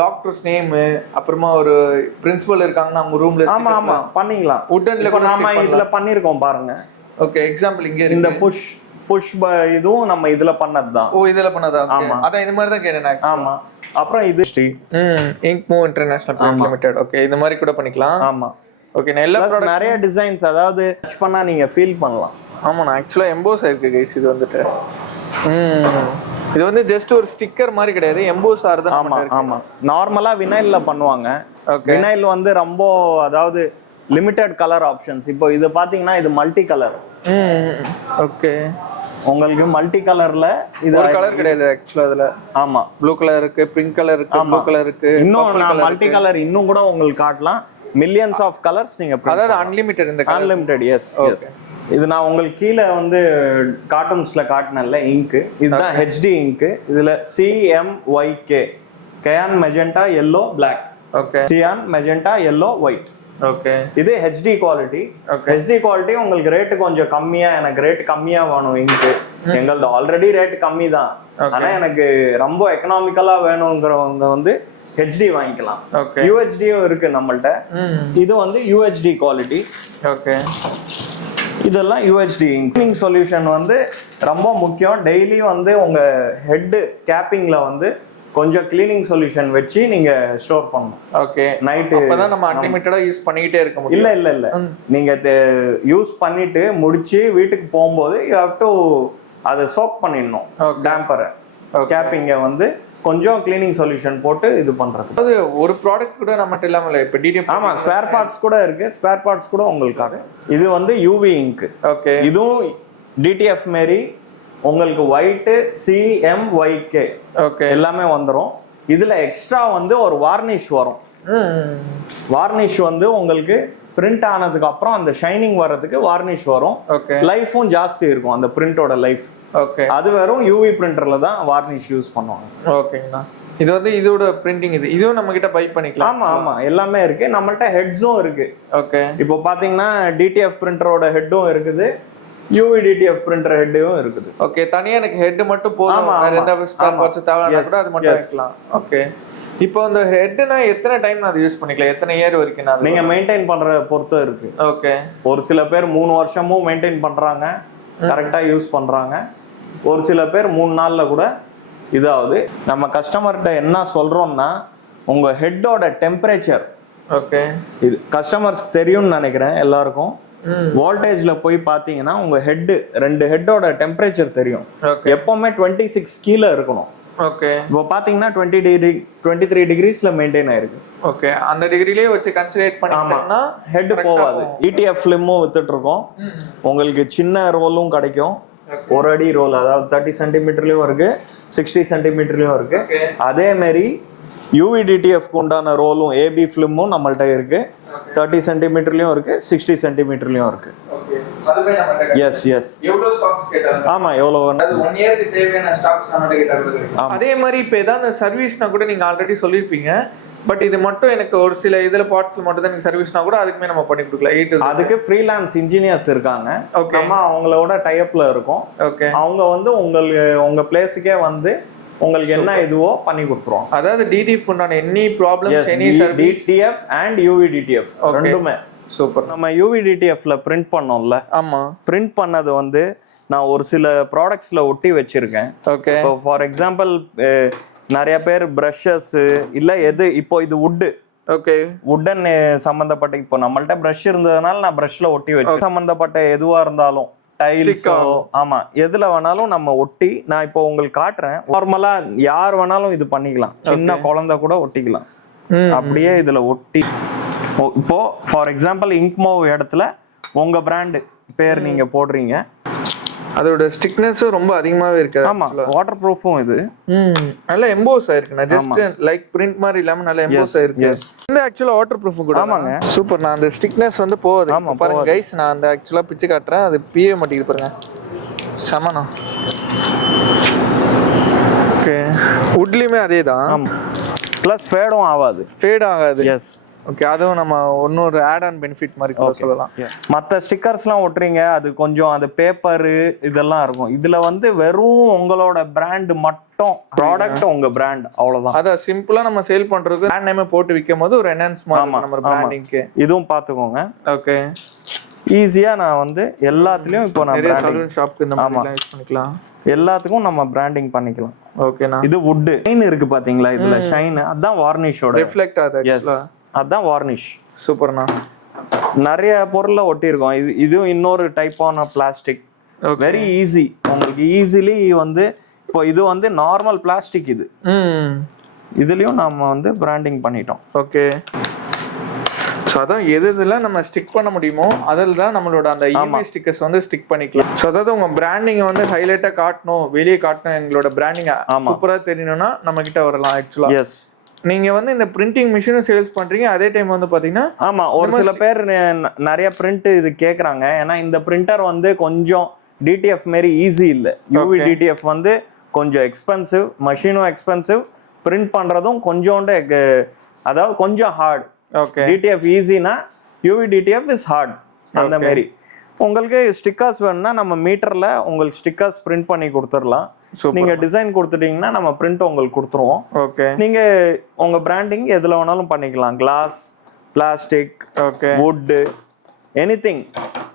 டாக்டர்ஸ் நேம், அப்புறமா ஒரு பிரின்சிபல் இருக்காங்கன்னா அவங்க ரூம்ல ஆமா ஆமா பண்ணிக்கலாம். வுட்டன்ல கூட நாம இதுல பண்ணிருக்கோம் பாருங்க. ஓகே. எக்ஸாம்பிள் இங்க இந்த புஷ் இதுவும் நம்ம இதுல பண்ணதுதான். ஓ, இதுல பண்ணதா? ஆமா, அத இது மாதிரி தான் கேட்டேன். ஆமா. அப்புறம் இது ink move international private limited. Okay. இது மாதிரி கூட பண்ணிக்கலாம். ஆமா. ஓகே. எல்லா ப்ராடக்ட் நிறைய டிசைன்ஸ், அதாவது டச் பண்ணா நீங்க ஃபீல் பண்ணலாம். ஆமா, நான் ஆக்சுவலா எம்போஸ் இருக்கு கைஸ். இது வந்துட்டு இது வந்து ஜஸ்ட் ஒரு ஸ்டிக்கர் மாதிரி கிடையாது, எம்போஸ் ஆறது. ஆமா ஆமா. நார்மலா வினைல்ல பண்ணுவாங்க. வினைல் வந்து ரொம்ப, அதாவது லிமிட்டட் கலர் ஆப்ஷன்ஸ். இப்போ இது பாத்தீங்கன்னா இது மல்டி கலர். ஓகே. உங்களுக்கு மல்டி கலர்ல இது ஒரு கலர் கிடையாது ஆக்சுவலா இதுல. ஆமா, ப்ளூ கலர் இருக்கு, பிங்க் கலர் இருக்கு, ப்ளூ கலர் இருக்கு. இன்னும் நான் மல்டி கலர் இன்னும் கூட உங்களுக்கு காட்டலாம். மில்லியன்ஸ் ஆஃப் கலர்ஸ் நீங்க, அதாவது அன்லிமிட்டட். இந்த அன்லிமிட்டட். S S. இது நான் உங்களுக்கு கீழே வந்து கார்ட்டூன்ஸ்ல காட்டினேன்ல இங்க், இதுதான் ஹெச்டி இங்க். இதுல CMYK, cyan magenta yellow black. Okay. Cyan magenta yellow white. Okay. இது HD குவாலிட்டி. HD குவாலிட்டி உங்களுக்கு ரேட் கொஞ்சம் கம்மியா, எனக்கு ரேட் கம்மியா வேணும் இங்க். எங்களது ஆல்ரெடி ரேட் கம்மி தான், ஆனா எனக்கு ரொம்ப எக்கனாமிக்கலா வேணுங்கிறவங்க வந்து HD வாங்கிக்கலாம். UHDயும் இருக்கு நம்மள்ட்ட. இது வந்து UHD குவாலிட்டி. ஓகே. இதெல்லாம் UHD இங்க் சொல்யூஷன் வந்து ரொம்ப முக்கியம். டெய்லி வந்து உங்க ஹெட் கேப்பிங்ல வந்து கொஞ்சம் கிளீனிங் சொல்யூஷன் வச்சு நீங்க ஸ்டோர் பண்ணணும். ஓகே. நைட் அப்பதான் நம்ம அன்லிமிட்டடா யூஸ் பண்ணிட்டே இருக்க முடியும். இல்ல நீங்க யூஸ் பண்ணிட்டு முடிச்சு வீட்டுக்கு போகும்போது யூ ஹேவ் டு அதை சோக் பண்ணிடணும். டேம்பரை, கேப்பிங்க வந்து கொஞ்சம் கிளீனிங் சொல்யூஷன் போட்டு இது பண்றது. அது ஒரு ப்ராடக்ட் கூட நம்மட்ட இல்லாம இல்ல. இப்ப டிடிஎஃப் ஆமா, ஸ்பேர் பார்ட்ஸ் கூட இருக்கு. ஸ்பேர் பார்ட்ஸ் கூட உங்களுக்காக. இது வந்து UV இங்க். ஓகே. இதுவும் DTF மாரி உங்களுக்கு ஒயிட் CMYK ஓகே எல்லாமே வந்துரும். இதுல எக்ஸ்ட்ரா வந்து ஒரு வார்னிஷ் வரும். வார்னிஷ் வந்து உங்களுக்கு பிரிண்ட் ஆனதுக்கு அப்புறம் அந்த ஷைனிங் வர்றதுக்கு வார்னிஷ் வரும். லைஃபும் ஜாஸ்தி இருக்கும் அந்த பிரிண்டோட லைஃப். ஓகே. அது வெறும் UV பிரிண்டர்ல தான் வார்னிஷ் யூஸ் பண்ணுவாங்க. ஓகேங்கண்ணா. இது வந்து இதோட பிரிண்டிங் இதுவும் நம்ம கிட்ட பை பண்ணிக்கலாம். ஆமா ஆமா, எல்லாமே இருக்கு. நம்மள்ட்ட ஹெட்ஸும் இருக்கு. ஓகே. இப்போ பாத்தீங்கன்னா DTF பிரிண்டரோட ஹெட்டும் இருக்குது, UV DTF பிரிண்டர் ஹெட்டும் இருக்குது. ஓகே. தனியா எனக்கு ஹெட் மட்டும் போதும், வேற எந்த ஸ்பேர் பார்ட்ஸ் தேவைன்னா கூட அது மட்டும் வைக்கலாம். ஓகே. இப்போ அந்த ஹெட்னா எத்தனை டைம் நான் யூஸ் பண்ணிக்கலாம், எத்தனை இயர் வரைக்கும் நான் நீங்க மெயின்டைன் பண்ற பொறுத்து இருக்கு. ஓகே. ஒரு சில பேர் 3 வருஷமும் மெயின்டைன் பண்றாங்க, கரெக்டா யூஸ் பண்றாங்க. ஒரு சில பேர் 3 நாள்ல கூட இதாவது. நம்ம கஸ்டமர்கிட்ட என்ன சொல்றோம்னா, உங்க ஹெட்டோட டெம்பரேச்சர், ஓகே, இது கஸ்டமர்ஸ்க்கு தெரியும்னு நினைக்கிறேன் எல்லாருக்கும். வோல்டேஜ்ல போய் பாத்தீங்கன்னா உங்க ரெண்டு ஹெட்டோட டெம்பரேச்சர் தெரியும். எப்பவுமே 26 கீழே இருக்கணும். ஓகே. இப்போ பாத்தீங்கன்னா 23 டிகிரிஸ்ல மெயின்டைன் ஆயிருக்கு. ஓகே. அந்த டிகிரிலேயே வச்சு கன்சிடர் பண்ணிட்டோம்னா ஹெட் போகாது. ETF ஃபிலிமும் வித்துட்டு இருக்கோம். உங்களுக்கு சின்ன ரோலும் கிடைக்கும். 1 அடி ரோல், அதாவது 30 சென்டிமீட்டர்லயும் இருக்கு, 60 சென்டிமீட்டர்லயும் இருக்கு. அதே மாதிரி UV DTF உண்டான ரோலும் AB ஃபிலிமும் நம்மள்ட்ட இருக்கு. 30 சென்டிமீட்டர்லயும் இருக்கு, 60 சென்டிமீட்டர்லயும் இருக்கு. அதுமே நம்ம எஸ் எஸ் எவ்வளவு ஸ்டாக்ஸ் கேட்டாங்க ஆமா எவ்வளோ அது 1 இயருக்கு தேவையான ஸ்டாக்ஸ் நம்ம கிட்ட இருக்கு. அதே மாதிரி இப்போ ஏதாவது சர்வீஸ்னா கூட நீங்க ஆல்ரெடி சொல்லியிருப்பீங்க, பட் இது மட்டும் எனக்கு ஒரு சில இதுல பார்ட்ஸ்ல மட்டும் தான் எனக்கு சர்வீஸ்னா கூட அதுக்குமே நம்ம பண்ணி கொடுக்கலாம். அதுக்கு ஃப்ரீலான்ஸ் இன்ஜினியர்ஸ் இருக்காங்க. நம்ம அவங்களோட டைப்ல இருக்கோம். ஓகே, அவங்க வந்து உங்க பிளேஸுக்கே வந்து உங்களுக்கு என்ன இதுவோ பண்ணி கொடுத்துருவோம். அதாவது டிடிஎஃப் பண்ணான any problems any service DTF and UV DTF ரெண்டுமே. சூப்பர். நம்ம யூவிடிடிஎஃப்ல பிரிண்ட் பண்ணோம்ல, ஆமா, பிரிண்ட் பண்ணது வந்து நான் ஒரு சில ப்ராடக்ட்ஸ்ல ஒட்டி வச்சிருக்கேன். ஓகே, இப்போ ஃபார் எக்ஸாம்பிள் நிறைய பேர் பிரஷஸ் இல்ல எது, இப்போ இது வுட்டு, ஓகே, வுடன் சம்பந்தப்பட்ட, இப்போ நம்மள்ட்ட பிரஷ் இருந்ததுனால நான் பிரஷ்ல ஒட்டி வச்சு சம்பந்தப்பட்ட எதுவா இருந்தாலும் டைல்ஸோ ஆமா எதுல வேணாலும் நம்ம ஒட்டி, நான் இப்போ உங்களுக்கு காட்டுறேன். நார்மலா யார் வேணாலும் இது பண்ணிக்கலாம், சின்ன குழந்தை கூட ஒட்டிக்கலாம். அப்படியே இதுல ஒட்டி இப்போ ஃபார் எக்ஸாம்பிள் இங்க்மோவ் இடத்துல உங்க பிராண்ட் பேர் நீங்க போடுறீங்க, அதோட ஸ்டிக்னஸும் ரொம்ப அதிகமாவே இருக்கு. ஆமா, வாட்டர் ப்ரூஃபும் இது. நல்ல எம்போஸ் ஆயிருக்கு. நான் ஜஸ்ட் லைக் பிரிண்ட் மாதிரி இல்லாம நல்ல எம்போஸ் ஆயிருக்கு. இந்த ஆக்சுவலா வாட்டர் ப்ரூஃப் கூட. ஆமாங்க, சூப்பர். நான் அந்த ஸ்டிக்னஸ் வந்து போகுது. ஆமா பாருங்க கைஸ், நான் அந்த ஆக்சுவலா பிச்சு காட்டுறேன், அது பியே மாட்டேங்குது பாருங்க. சமனா. ஓகே, வுட்லயுமே அதேதான். ஆமா, ப்ளஸ் ஃபேடும் ஆகாது. ஃபேட் ஆகாது. எஸ். ஓகே, அதுவும் நம்ம இன்னொரு ஆட் ஆன் பெனிஃபிட் மாதிரி கூட சொல்லலாம். மற்ற ஸ்டிக்கர்ஸ்லாம் ஒட்டுறீங்க, அது கொஞ்சம் அந்த பேப்பரு இதெல்லாம் இருக்கும். இதுல வந்து வெறும் உங்களோட பிராண்ட் மட்டும், ப்ராடக்ட் உங்க பிராண்ட், அவ்வளவுதான். அத சிம்பிளா நம்ம சேல் பண்றதுக்கு பிராண்ட் நேம் போட்டு விக்கும் போது ஒரு என்ஹான்ஸ் மாதிரி நம்ம பிராண்டிங்க்கு இதுவும் பாத்துக்கோங்க. ஓகே, ஈஸியா நான் வந்து எல்லாத்துலயும் இப்போ நான் நிறைய சலூன் ஷாப்க்கு இந்த மாதிரி யூஸ் பண்ணிக்கலாம். எல்லாத்துக்கும் நம்ம பிராண்டிங் பண்ணிக்கலாம். ஓகேனா, இது வுட் ஷைன் இருக்கு பாத்தீங்களா, இதுல ஷைன், அதான் வார்னிஷோட ரிஃப்ளெக்ட் ஆகுது. ஆக்சுவலா அதான் வார்னிஷ். சூப்பர்ண்ணா. நிறைய பொருள்ல ஒட்டி இருக்கோம். இதுவும் இன்னொரு டைப்பான பிளாஸ்டிக். வெரி ஈஸி, உங்களுக்கு ஈஸிலி வந்து இப்போ இது வந்து நார்மல் பிளாஸ்டிக். இது இதுலயும் நம்ம வந்து பிராண்டிங் பண்ணிட்டோம். ஓகே, ஸோ அதான் எது இதெல்லாம் நம்ம ஸ்டிக் பண்ண முடியுமோ அதில் தான் நம்மளோட அந்த இஎம்ஐ ஸ்டிக்கர்ஸ் வந்து ஸ்டிக் பண்ணிக்கலாம். ஸோ அதாவது உங்க பிராண்டிங்கை வந்து ஹைலைட்டாக காட்டணும், வெளியே காட்டணும், எங்களோட பிராண்டிங் சூப்பராக தெரியணும்னா நம்ம கிட்ட வரலாம். ஆக்சுவலா எஸ், நீங்க வந்து இந்த பிரிண்டிங் மிஷினும் சேல்ஸ் பண்றீங்க, அதே டைம் வந்து பாத்தீங்கன்னா ஆமா ஒரு சில பேர் நிறைய பிரிண்ட் இது கேக்குறாங்க. ஏன்னா இந்த பிரிண்டர் வந்து கொஞ்சம் டிடிஎஃப் மாரி ஈஸி இல்ல. யூவி டிடிஎஃப் வந்து கொஞ்சம் எக்ஸ்பென்சிவ், மஷினும் எக்ஸ்பென்சிவ், பிரிண்ட் பண்றதும் கொஞ்சோண்டு அதாவது கொஞ்சம் ஹார்ட். ஓகே, டிடிஎஃப் ஈஸினா யூவி டிடிஎஃப் இஸ் ஹார்ட். அந்த மாதிரி உங்களுக்கு ஸ்டிக்கர்ஸ் வேணும்னா நம்ம மீட்டர்ல உங்களுக்கு ஸ்டிக்கர்ஸ் பிரிண்ட் பண்ணி கொடுத்துடலாம். நீங்க டிசைன் கொடுத்துட்டீங்கன்னா நம்ம பிரிண்ட் உங்களுக்கு கொடுத்துருவோம். ஓகே, நீங்க உங்க பிராண்டிங் எதுல வேணாலும் பண்ணிக்கலாம். Glass, plastic, okay, wood, anything.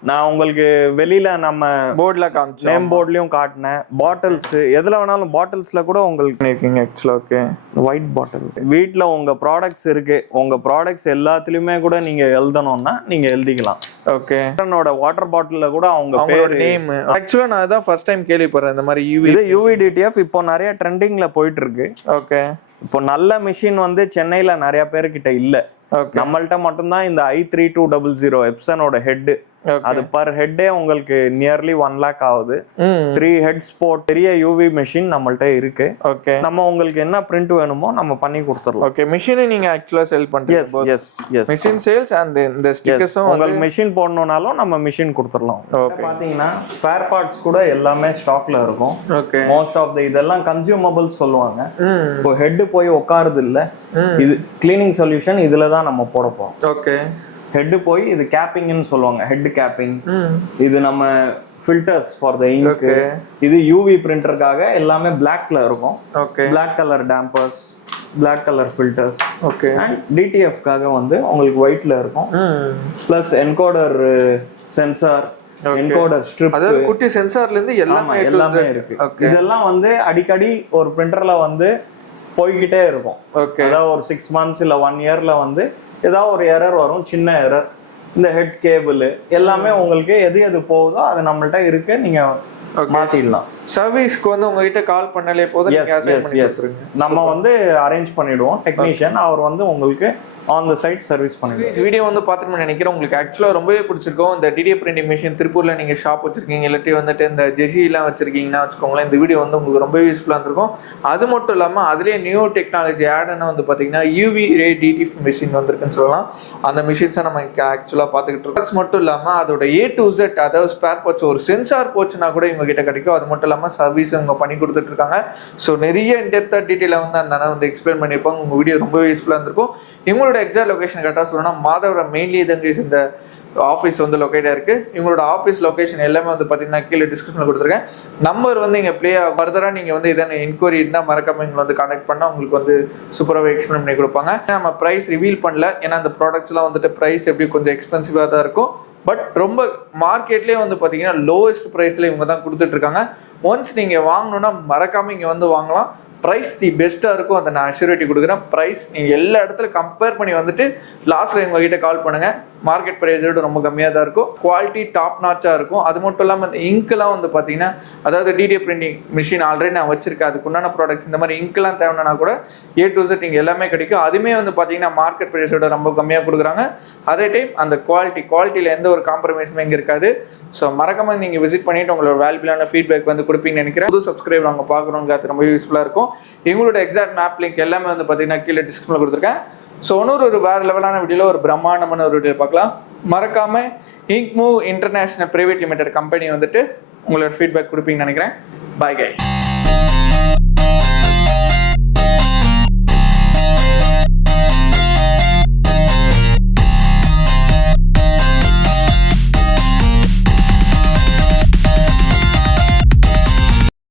நான் உங்களுக்கு வெளியில நம்ம போர்ட்ல காமிச்சேன், நேம் போர்ட்லயும் காட்டினேன். பாட்டில்ஸ் எதுல வேணாலும், பாட்டில்ஸ்ல கூட உங்களுக்கு இருக்கீங்க ஆக்சுவலா. ஓகே, ஒயிட் பாட்டில். வீட்ல உங்க ப்ராடக்ட்ஸ் இருக்கு, உங்க ப்ராடக்ட்ஸ் எல்லாத்துலயுமே கூட நீங்க எழுதணும்னா நீங்க எழுதிக்கலாம். ஓகே, என்னோட வாட்டர் பாட்டில்ல கூட அவங்க பேர், நேம். ஆக்சுவலா நான் அதான் ஃபர்ஸ்ட் டைம் கேள்விப்படுறேன் இந்த மாதிரி யூவி. இது யூவி டிடிஎஃப் இப்போ நிறைய ட்ரெண்டிங்ல போயிட்டு இருக்கு. ஓகே, இப்போ நல்ல மிஷின் வந்து சென்னையில நிறைய பேர்கிட்ட இல்ல. நம்மள்ட்ட மட்டும்தான் இந்த i3200 எப்சனோட ஹெட். அது பர் ஹெட்டே உங்களுக்கு நியர்லி 1 lakh ஆகுது. 3 ஹெட்ஸ் போட் பெரிய யூவி மெஷின் நம்மள்ட்ட இருக்கு. ஓகே, நம்ம உங்களுக்கு என்ன பிரிண்ட் வேணுமோ நம்ம பண்ணி கொடுத்துறோம். ஓகே, மெஷினை நீங்க ஆக்சுவலா செல் பண்றீங்க. Yes yes, machine sales and இந்த ஸ்டிக்கர்ஸும் உங்களுக்கு மெஷின் போடணும்னாலும் நம்ம மெஷின் கொடுத்துறலாம். ஓகே, பாத்தீங்கன்னா ஸ்பேர் பார்ட்ஸ் கூட எல்லாமே ஸ்டாக்ல இருக்கும். ஓகே, மோஸ்ட் ஆஃப் தி இதெல்லாம் கன்சியூமபிள்ஸ் சொல்லுவாங்க. இப்போ ஹெட் போய் உட்காருது இல்ல, இது கிளீனிங் சொல்யூஷன் இதுல தான் நம்ம போட போறோம். ஓகே, ஹெட் போய் இது கேப்பிங்னு சொல்லுவாங்க, ஹெட் கேப்பிங். இது நம்ம ஃபில்டர்ஸ் ஃபார் த இங்க். இது யூவி பிரிண்டருக்காக எல்லாமே பிளாக்ல இருக்கும். Okay, black colour dampers, black colour filters. Okay, and டிடிஎஃப்காக வந்து உங்களுக்கு ஒயிட்ல இருக்கும். Plus encoder sensor, encoder strip, அதாவது குட்டி சென்சார்ல இருந்து எல்லாமே இருக்கு. இதெல்லாம் வந்து அடிக்கடி ஒரு பிரிண்டர்ல வந்து போய்கிட்டே இருக்கும். அதாவது ஒரு 6 months இல்ல 1 yearல வந்து ஏதாவது ஒரு எரர் வரும், சின்ன எரர். இந்த ஹெட் கேபிள் எல்லாமே உங்களுக்கு எது போகுதோ அது நம்மள்ட்ட இருக்கு, நீங்க மாத்திடலாம். சர்வீஸ்க்கு வந்து உங்ககிட்ட கால் பண்ணலே போதும், நீங்க அசைன் பண்ணி கொடுத்துருங்க. நம்ம வந்து அரேஞ்ச் பண்ணிடுவோம் டெக்னீஷியன். அவர் வந்து உங்களுக்கு ஆன் த சைட் சர்வீஸ் பண்ணிடுவோம். வீடியோ வந்து பார்த்துட்டு நினைக்கிறேன் உங்களுக்கு ஆக்சுவலாக ரொம்பவே பிடிச்சிருக்கும். இந்த டிடி பிரிண்டிங் மிஷின் திருப்பூரில் நீங்கள் ஷாப் வச்சிருக்கீங்க, இல்லாட்டி வந்துட்டு இந்த ஜெசிலாம் வச்சிருக்கீங்கன்னா வச்சுக்கோங்களேன், இந்த வீடியோ வந்து உங்களுக்கு ரொம்ப யூஸ்ஃபுல்லாக இருந்திருக்கும். அது மட்டும் இல்லாமல் அதுலேயே நியூ டெக்னாலஜி ஆட்னா வந்து பார்த்தீங்கன்னா யூவி ரே டிடி மிஷின் வந்திருக்குன்னு சொல்லலாம். அந்த மிஷின்ஸை நம்ம ஆக்சுவலாக பார்த்துக்கிட்டு இருக்கோம். மட்டும் இல்லாமல் அதோட A to Z, அதாவது ஸ்பேர் பார்ட்ஸ், ஒரு சென்சார் போச்சுன்னா கூட இவங்க கிட்ட கிடைக்கும். அது மட்டும் இல்லாமல் சர்வீஸ் இவங்க பண்ணி கொடுத்துட்டு இருக்காங்க. ஸோ நிறைய இன்டெப்த்தாக டீட்டெயிலாக வந்து அந்த அண்ணா வந்து எக்ஸ்பிளைன் பண்ணியிருப்பாங்க. உங்கள் வீடியோ ரொம்ப யூஸ்ஃபுல்லாக இருந்திருக்கும். இவங்களோட எக்ஸாக்ட் லொகேஷன் கரெக்டாக சொல்லணும்னா மாதவரம் மெயின்லி தான் இந்த ஆஃபீஸ் வந்து லொக்கேட்டாக இருக்குது. இவங்களோட ஆஃபீஸ் லொக்கேஷன் எல்லாமே வந்து பார்த்தீங்கன்னா கீழே டிஸ்கிரிப்ஷனில் கொடுத்துருக்கேன். நம்பர் வந்து இங்கே ஃபர்தராக நீங்கள் வந்து இதான என்கொயரி இருந்தால் மறக்காம எங்களை வந்து கான்டாக்ட் பண்ணால் உங்களுக்கு வந்து சூப்பராகவே எக்ஸ்பிளைன் பண்ணி கொடுப்பாங்க. நம்ம ப்ரைஸ் ரிவீல் பண்ணல, ஏன்னா அந்த ப்ராடக்ட்ஸ்லாம் வந்துட்டு ப்ரைஸ் எப்படி கொஞ்சம் எக்ஸ்பென்சிவாக தான் இருக்கும். பட் ரொம்ப மார்க்கெட்லேயே வந்து பார்த்தீங்கன்னா லோவஸ்ட் ப்ரைஸில் இவங்க தான் கொடுத்துட்ருக்காங்க. ஒன்ஸ் நீங்கள் வாங்கணுன்னா மறக்காமல் இங்கே வந்து வாங்கலாம். ப்ரைஸ் தி பெஸ்ட்டாக இருக்கும், அதை நான் அஷ்யூரிட்டி கொடுக்குறேன். ப்ரைஸ் நீங்கள் எல்லா இடத்துல கம்பேர் பண்ணி வந்துட்டு லாஸ்ட்டில் எங்ககிட்ட கால் பண்ணுங்கள். மார்க்கெட் ப்ரைஸோட ரொம்ப கம்மியாக தான் இருக்கும். குவாலிட்டி டாப் நாச்சாக இருக்கும். அது மட்டும் இல்லாமல் இந்த இங்க்லாம் வந்து பார்த்தீங்கன்னா, அதாவது டிடி பிரிண்டிங் மிஷின் ஆல்ரெடி நான் வச்சிருக்கேன், அதுக்குண்டான ப்ராடக்ட்ஸ் இந்த மாதிரி இங்க்லாம் தேவைன்னா கூட A to Z இங்கே எல்லாமே கிடைக்கும். அதுவுமே வந்து பார்த்தீங்கன்னா மார்க்கெட் ப்ரைஸோட ரொம்ப கம்மியாக கொடுக்குறாங்க. அதே டைம் அந்த குவாலிட்டியில் எந்த ஒரு காம்ப்ரமைஸுமே இங்கே இருக்காது. ஸோ மறக்காம நீங்கள் விசிட் பண்ணிட்டு உங்களோட வேல்யூபிளான ஃபீட்பேக் வந்து கொடுப்பீங்கன்னு நினைக்கிறேன். புது சப்ஸ்கிரைப் அவங்க பார்க்குறவங்க அது ரொம்ப யூஸ்ஃபுல்லாக இருக்கும். எங்களோட எக்ஸாக்ட் மேப் லிங்க் எல்லாமே வந்து பார்த்தீங்கன்னா கீழே டிஸ்கிரிப்ஷனில் கொடுத்துருக்கேன். ஸோ ஒரு வேறு லெவலான வீடியோவில் ஒரு பிரம்மாண்டமான ஒரு வீடியோ பார்க்கலாம். மறக்காம ink move international private limited company வந்துட்டு உங்களோட ஃபீட்பேக் கொடுப்பீங்கன்னு நினைக்கிறேன். Bye guys.